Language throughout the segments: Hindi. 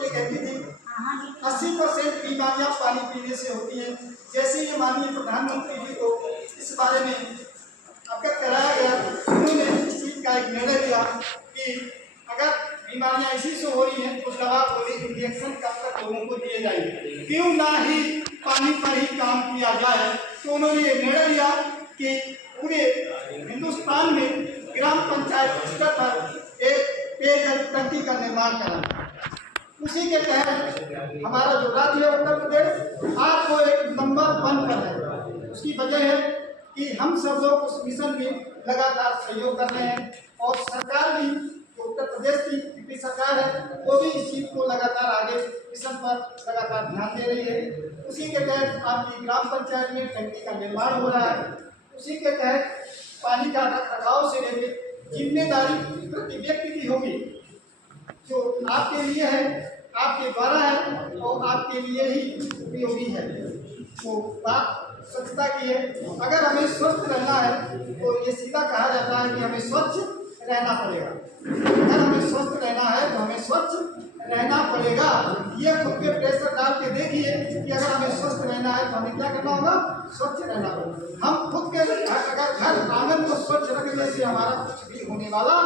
ये कहती थी 80% बीमारियां पानी पीने से होती हैं। जैसे ये माननीय प्रधानमंत्री जी को इस बारे में अवगत कराया गया, उन्होंने इस चीज का एक निर्णय लिया कि अगर बीमारियां इसी से हो रही हैं तो दवा गोली इंजेक्शन कब तक लोगों को दिए जाएंगे, क्यों ना ही पानी पर ही काम किया जाए। तो उन्होंने ये निर्णय लिया कि पूरे हिंदुस्तान में ग्राम पंचायत स्तर पर एक पेयजल टंकी का निर्माण करना। उसी के तहत हमारा जो राज्य है उत्तर प्रदेश आज वो एक नंबर 1 पर है। उसकी वजह है कि हम सब लोग उस मिशन में लगातार सहयोग कर रहे हैं और सरकार भी जो उत्तर प्रदेश की यूपी सरकार है वो भी इस चीज को लगातार आगे मिशन पर लगातार ध्यान दे रही है। उसी के तहत आपकी ग्राम पंचायत में टंकी का निर्माण हो रहा है। उसी के तहत पानी का रखरखाव से लेकर जिम्मेदारी प्रति व्यक्ति की होगी, जो आपके लिए है, आपके द्वारा है और आपके लिए ही उपयोगी है। तो बात स्वच्छता की है। अगर हमें स्वस्थ रहना है तो ये सीधा कहा जाता है कि हमें स्वच्छ रहना पड़ेगा। अगर हमें स्वस्थ रहना है तो हमें स्वच्छ रहना पड़ेगा। ये खुद पे प्रेशर डाल के देखिए कि अगर हमें स्वस्थ रहना है तो हमें क्या करना होगा, स्वच्छ रहना होगा। हम खुद के अगर घर आंगन को स्वच्छ रखने से हमारा कुछ भी होने वाला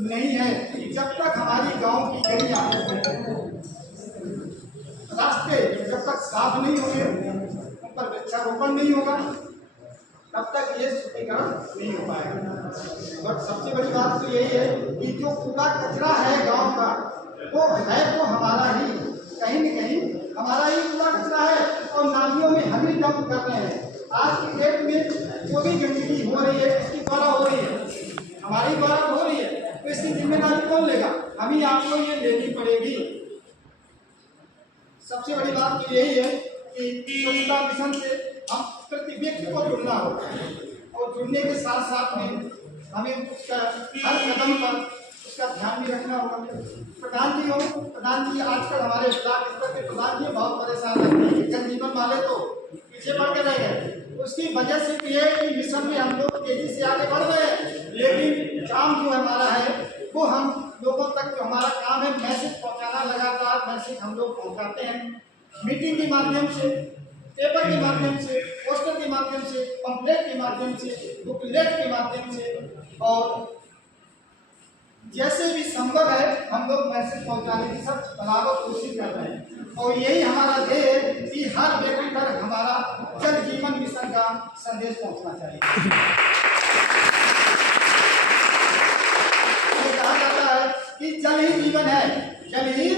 नहीं है। जब तक हमारी गांव की गलियां, रास्ते जब तक साफ नहीं होंगे, उन पर वृक्षारोपण नहीं होगा, तब तक ये शुद्धिकरण नहीं हो पाएगा। और सबसे बड़ी बात तो यही है कि जो कूड़ा कचरा है गांव का, वो है तो हमारा ही, कहीं न कहीं हमारा ही कूड़ा कचरा है और नालियों में हम ही डंप कर रहे हैं। आज की डेट में जो भी गंदगी हो रही है इसकी द्वारा हो रही है, हमारी द्वारा हो रही है, तो इसकी जिम्मेदारी कौन लेगा? हम ही आपको ये लेनी पड़ेगी। सबसे बड़ी बात तो यही है कि स्वच्छता मिशन से हम प्रति व्यक्ति को जुड़ना होगा और जुड़ने के साथ साथ में हमें उसका हर कदम पर उसका ध्यान भी रखना होगा। प्रधान जी आजकल हमारे ब्लॉक स्तर के प्रधान जी बहुत परेशान है, जन जीवन वाले तो पीछे बढ़ के रह गए। उसकी वजह से भी है कि मिशन में हम लोग तेजी से आगे बढ़ रहे हैं, लेकिन काम जो हमारा है वो हम लोगों तक जो हमारा काम है मैसेज पहुंचाना, लगातार मैसेज हम लोग पहुंचाते हैं मीटिंग के माध्यम से, पेपर के माध्यम से, पोस्टर के माध्यम से, पंपलेट के माध्यम से, बुकलेट के माध्यम से, और जैसे भी संभव है हम लोग मैसेज पहुंचाने की सब बराबर कोशिश कर रहे हैं। और यही हमारा ध्येय है कि हर व्यक्ति तक हमारा जल जीवन मिशन का संदेश पहुंचना चाहिए। कहा जाता है कि जल ही जीवन है, जल ही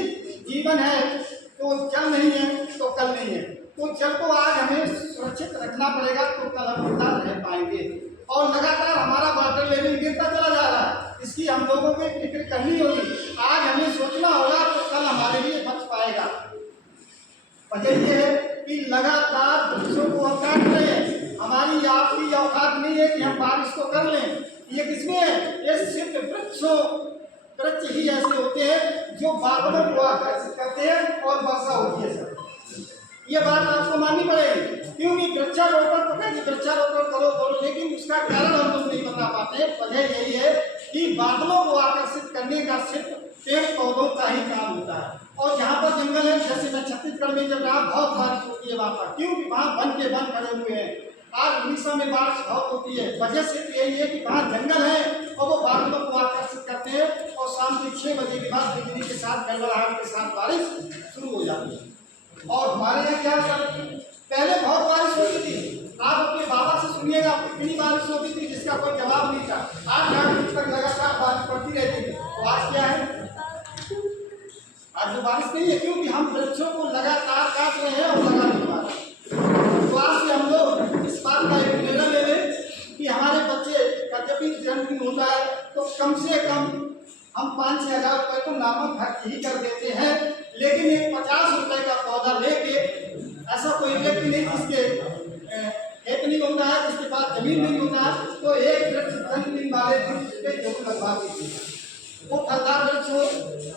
जीवन है, तो जल नहीं है तो कल नहीं है। तो जल को आज हमें सुरक्षित रखना पड़ेगा तो कल हम जिंदा रह पाएंगे। और लगातार हमारा वाटर लेवल गिरता चला जा रहा है, इसकी हम लोगों को फिक्र करनी होगी। आज हमें सोचना होगा तो कल हमारे लिए बच पाएगा। वजह यह है कि लगातार वृक्षों को हम काट रहे हैं। हमारी आपकी औकात नहीं है कि हम बारिश को कर लें। ये किसमें है? ये सिर्फ वृक्ष ही ऐसे होते हैं जो बादलों को आकर्षित करते हैं और वर्षा होती है। सर ये बात आपको माननी पड़ेगी, क्योंकि वृक्षारोपण तो कहते वृक्षारोपण करो, लेकिन उसका कारण हम लोग नहीं बता पाते। वजह यही है कि बादलों को आकर्षित करने का सिर्फ पेड़ पौधों का ही काम होता है। और जहाँ पर जंगल है, जैसे मैं छत्तीसगढ़ में जब रहा, बहुत बारिश होती है वहाँ पर, क्योंकि वहाँ वन के वन खड़े हुए हैं। आज उड़ीसा में बारिश बहुत होती है, वजह से यही है कि वहाँ जंगल है और वो बादलों को आकर्षित करते हैं और शाम के 6 बजे के बाद बिजली के साथ, गड़गड़ाहट के साथ बारिश शुरू हो जाती है। और हमारे यहाँ क्या सर, पहले बहुत बारिश होती थी। आप अपने बाबा से सुनिएगा कितनी बारिश होती थी जिसका कोई जवाब नहीं था। 8 दिन तक लगातार बारिश पड़ती रहती थी। तो आज क्या है? आज तो बारिश नहीं है, क्योंकि हम वृक्षों को लगातार काट रहे हैं और लगा नहीं पा रहे। तो आज से हम लोग इस बात का एक निर्णय ले लें कि हमारे बच्चे का जब भी जन्मदिन होता है तो कम से कम हम 5-6 हज़ार रुपये तो नामक खर्च ही कर देते हैं, लेकिन एक 50 रुपये का पौधा लेके, ऐसा कोई व्यक्ति नहीं जिसके खेत नहीं होता है, जिसके पास जमीन नहीं होता है, तो एक वृक्ष जन्मदिन वाले दिन पे जरूर लगवा दीजिए। वो फलदार वृक्ष हो,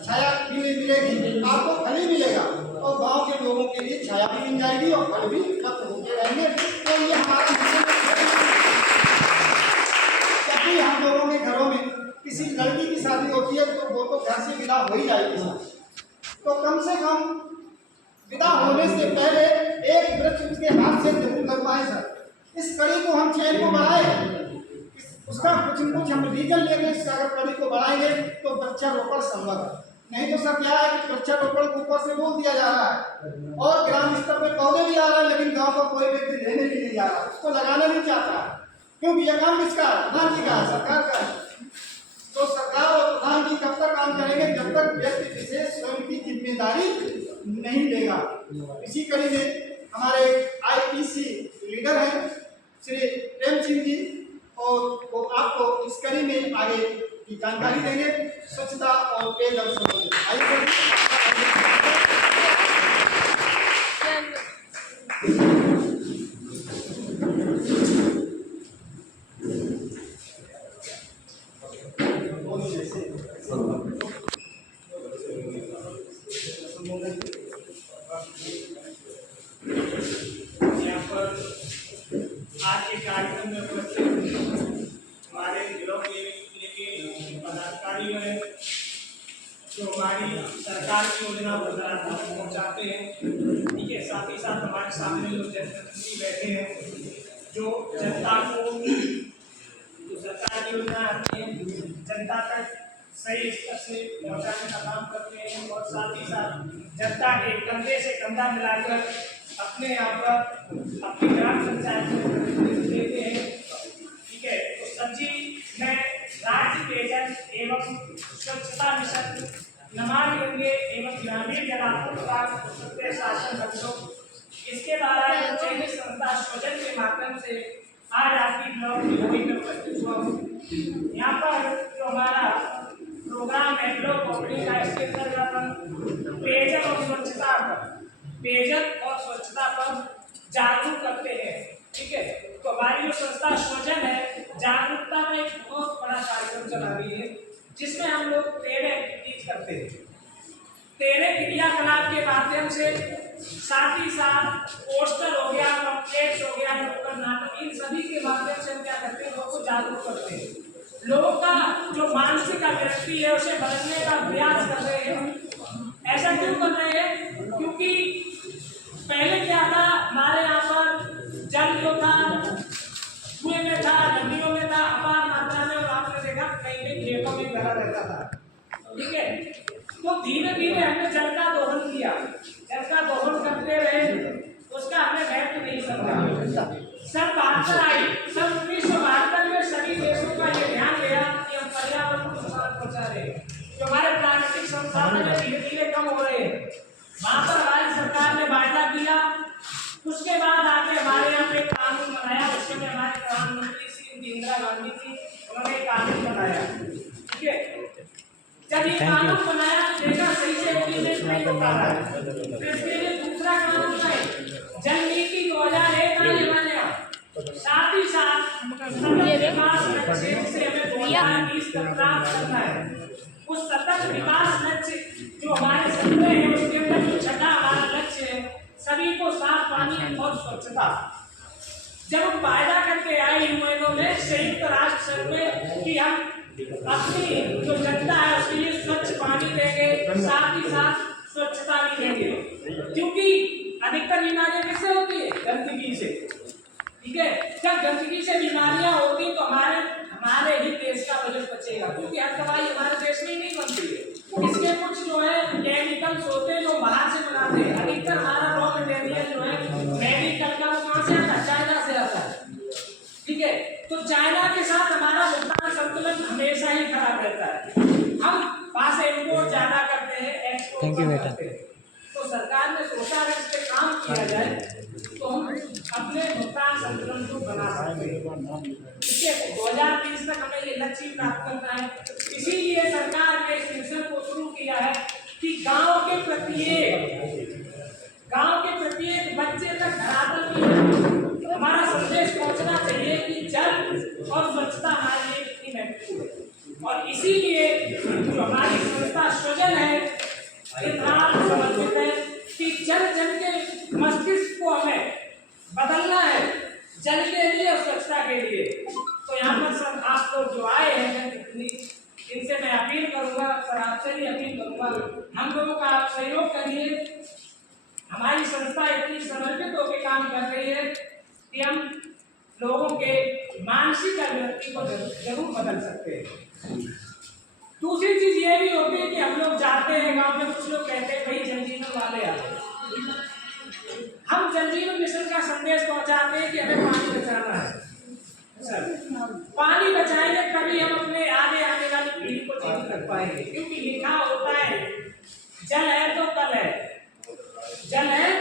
छाया भी मिलेगी, आपको फल ही मिलेगा और गांव के लोगों के लिए छाया भी मिल जाएगी और फल भी खत्म होते रहेंगे। तो ये हमारा मिशन जब भी हम लोगों के घरों में किसी लड़की की शादी होती है तो वो तो घर से विदा हो ही जाएगी। तो कम से कम विदा होने से पहले एक वृक्ष उसके हाथ से जरूर लगवाए सर। इस कड़ी को हम चैन को बढ़ाए, उसका कुछ न कुछ हम रीजन लेके इस कड़ी को बढ़ाएंगे तो वृक्षारोपण संभव है। नहीं तो सर क्या है कि वृक्षारोपण को ऊपर से बोल दिया जा रहा है और ग्राम स्तर पे पौधे भी आ रहे हैं, लेकिन गांव का कोई व्यक्ति लेने भी नहीं जा रहा, उसको लगाना नहीं चाहता, क्योंकि यह काम किसका है? प्रधान जी का है, सरकार का है। तो सरकार और प्रधान जी कब तक काम करेंगे? जब तक व्यक्ति विशेष स्वयं की जिम्मेदारी नहीं लेगा। इसी कड़ी में हमारे IPC लीडर हैं श्री प्रेम सिंह जी, और वो आपको इस कड़ी में आगे की जानकारी देंगे स्वच्छता और पेयजल संबंधित। यहाँ पर आज के कार्यक्रम में उपस्थित हमारे जिलों के पदाधिकारी हैं जो हमारी सरकार की योजना पहुँचाते हैं, ठीक है। साथ ही साथ हमारे सामने जो जनप्रतिनिधि बैठे हैं जो जनता को जो सरकार की योजना आती है जनता तक सही स्तर से पहुँचाने का काम करते हैं, और साथ ही साथ जनता के कंधे से कंधा मिलाकर अपने यहाँ पर अपनी ग्राम पंचायत में देते हैं, ठीक है। तो सब्जी में राज्य पेयजल एवं स्वच्छता मिशन, नमामि गंगे एवं ग्रामीण जलापूर्ति विभाग सत्य शासन बच्चों, इसके द्वारा चयनित संस्था स्वजन के माध्यम से आज आपकी ब्लॉक की होली में उपस्थित हुआ हूँ। यहाँ पर जो हमारा प्रोग्राम है ब्लॉक कोऑपरेटिव का, इसके अंतर्गत पेयजल और स्वच्छता पर जागरूक करते हैं, ठीक है। तो हमारी जो संस्था स्वजन है जागरूकता में एक बहुत बड़ा कार्यक्रम चला रही है, जिसमें हम लोग 13 एक्टिविटीज करते हैं। 13 क्रियाकलाप के माध्यम से, साथ ही साथ पोस्टर हो गया, पम्पलेट्स हो गया, नुक्कड़ नाटक, इन सभी के माध्यम से हम क्या करते हैं, लोगों को जागरूक करते हैं। लोगों का जो मानसिक अभिव्यक्ति है उसे बदलने का प्रयास कर रहे हैं। ऐसा क्यों कर रहे हैं? क्योंकि पहले क्या था, हमारे यहाँ पर जल जो था कुएं में था, नदियों में था अपार मात्रा में, और आपने देखा कहीं कहीं खेतों में भरा रहता था, ठीक है। तो धीरे धीरे हमने जल का दोहन किया, जल का दोहन करते रहे, उसका हमने महत्व नहीं समझा। सन 72 आई, सन 1972 में सभी देशों का ये ध्यान गया कि हम पर्यावरण को नुकसान पहुंचा रहे हैं, जो हमारे प्राकृतिक संसाधन धीरे धीरे कम हो रहे हैं। वहां पर हमारी सरकार ने वायदा किया, उसके बाद आके हमारे यहाँ पे कानून बनाया, उसके में हमारे प्रधानमंत्री श्री इंदिरा गांधी थी, उन्होंने कानून बनाया, ठीक है। जब ये कानून बनाया देखा सही से इम्प्लीमेंट नहीं हो पा रहा है, फिर इसके लिए दूसरा कानून है जल नीति 2001 का ये बना। साथ ही साथ सतत विकास लक्ष्य से हमें 2020 तक प्राप्त करना है। उस सतत विकास लक्ष्य जो हमारे सपने हैं उसके अंदर जो छठा हमारा लक्ष्य है, सभी को साफ पानी और स्वच्छता। जब हम वायदा करके आए यूएनओ में, संयुक्त राष्ट्र संघ में, कि हम अपनी जो जनता है उसके लिए स्वच्छ पानी देंगे, साथ ही साथ स्वच्छता भी देंगे, क्योंकि अधिकतर बीमारियां किससे होती है? गंदगी से, ठीक है। जब गंदगी से बीमारियां होती तो हमारे ही देश का बजट बचेगा, क्योंकि हर दवाई हमारे देश में नहीं बनती है। इसके कुछ जो है केमिकल्स होते हैं जो बाहर से बनाते हैं। अधिकतर हमारा रॉ मटेरियल जो है मेडिकल का, वो कहाँ से आता है? चाइना से आता है, ठीक है। तो चाइना के साथ हमारा भुगतान संतुलन हमेशा ही खराब रहता है। हम वहां से इम्पोर्ट ज्यादा करते हैं, एक्सपोर्ट कम करते हैं। तो सरकार ने सोचा है इस पे काम किया जाए तो हम अपने भुगतान संतुलन को बना सकते हैं, ठीक है। 2030 तक हमें ये लक्ष्य प्राप्त करना है। इसीलिए सरकार ने इस मिशन को शुरू किया है कि गांव के प्रत्येक बच्चे तक धरातल में हमारा संदेश पहुंचना चाहिए कि जल और स्वच्छता हमारे लिए कितनी महत्वपूर्ण है। और इसीलिए जो हमारी संस्था स्वजन है इतना समर्पित है कि जन जन के मस्तिष्क को हमें बदलना है, जल के लिए और स्वच्छता के लिए। तो यहाँ पर सब आप लोग जो आए हैं, इनसे मैं अपील करूंगा और आपसे भी अपील करूंगा, हम लोगों का आप सहयोग करिए। हमारी संस्था इतनी समर्पित होकर काम कर रही है कि हम लोगों के मानसिक अभिव्यक्ति को जरूर बदल सकते हैं। दूसरी चीज ये भी होती है कि हम लोग जाते हैं गांव में, कुछ लोग कहते हैं भाई जल जीवन वाले आते हैं, हम जल जीवन मिशन का संदेश पहुंचाते हैं कि हमें पानी बचाना है। सर, पानी बचाएंगे तभी हम अपने आगे आने वाली पीढ़ी को जीवित रख पाएंगे, क्योंकि लिखा होता है जल है तो कल है, जल है